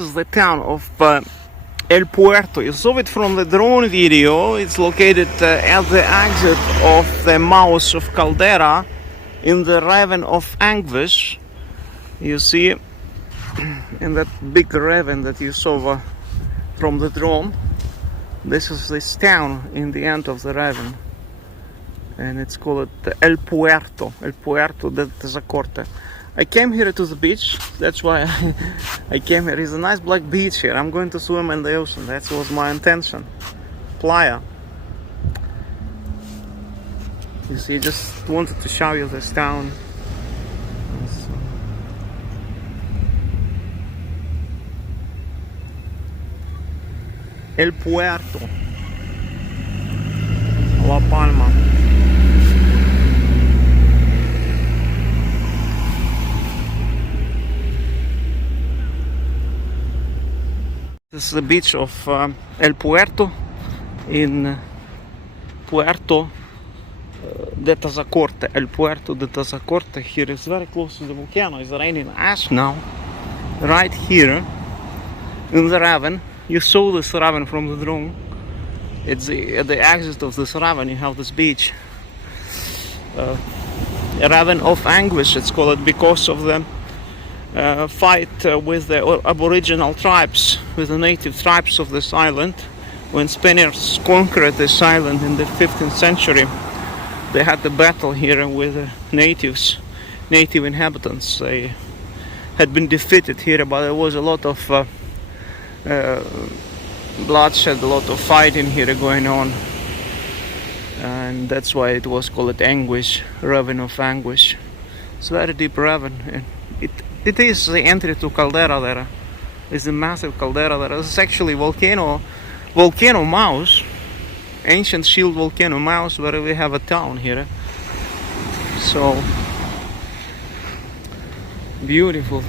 is the town of El Puerto. You saw it from the drone video. It's located at the exit of the mouth of Caldera in the ravine of Anguish. You see, in that big ravine that you saw from the drone, this is this town in the end of the ravine, and it's called El Puerto de Tazacorte. I came here to the beach, that's why I came here. It's a nice black beach here. I'm going to swim in the ocean, that was my intention. Playa. You see, just wanted to show you this town. El Puerto, La Palma. This is the beach of El Puerto in Puerto de Tazacorte. El Puerto de Tazacorte here is very close to the volcano. It's raining ash now. Right here in the ravine. You saw this ravine from the drone. It's at the exit of this ravine. You have this beach. A ravine of anguish, it's called, because of the fight with the aboriginal tribes, with the native tribes of this island. When Spaniards conquered this island in the 15th century, they had the battle here with the native inhabitants. They had been defeated here, but there was a lot of bloodshed, a lot of fighting here going on, and that's why it was called anguish, ravine of anguish. It's a very deep ravine, and it is the entry to caldera there. It's a massive caldera there. It's actually volcano mouse, ancient shield volcano mouse, where we have a town here. So beautiful.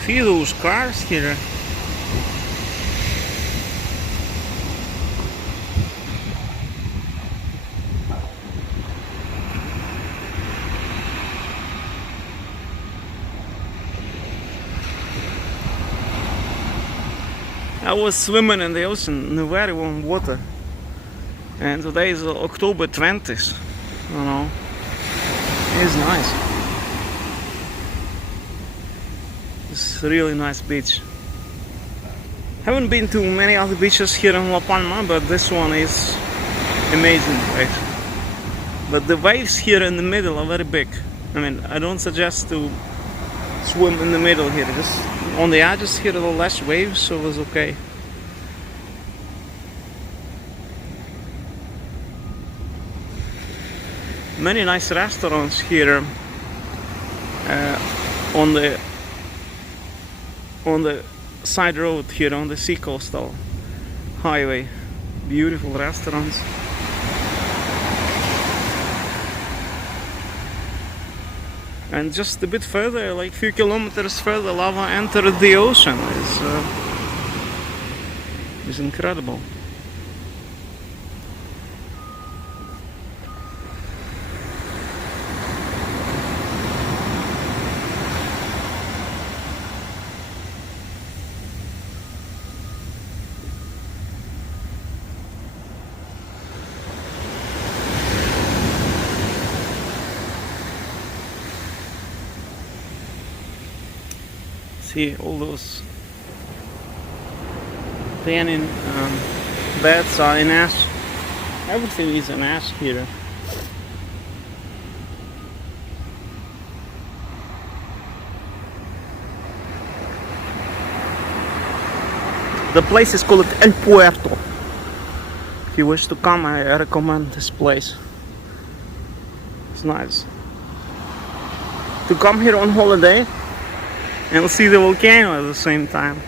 See those cars here? I was swimming in the ocean in the very warm water, and today is October 20th. You know, it's nice. It's a really nice beach. Haven't been to many other beaches here in La Palma, but this one is amazing place. But the waves here in the middle are very big. I mean, I don't suggest to swim in the middle here. Just on the edges here are the less waves, so it was okay. Many nice restaurants here on the side road here, on the sea coastal highway. Beautiful restaurants. And just a bit further, like a few kilometers further, lava entered the ocean. It's incredible. See all those tannin beds are in ash. Everything is in ash here. The place is called El Puerto. If you wish to come, I recommend this place. It's nice to come here on holiday and see the volcano at the same time.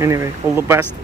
Anyway, all the best.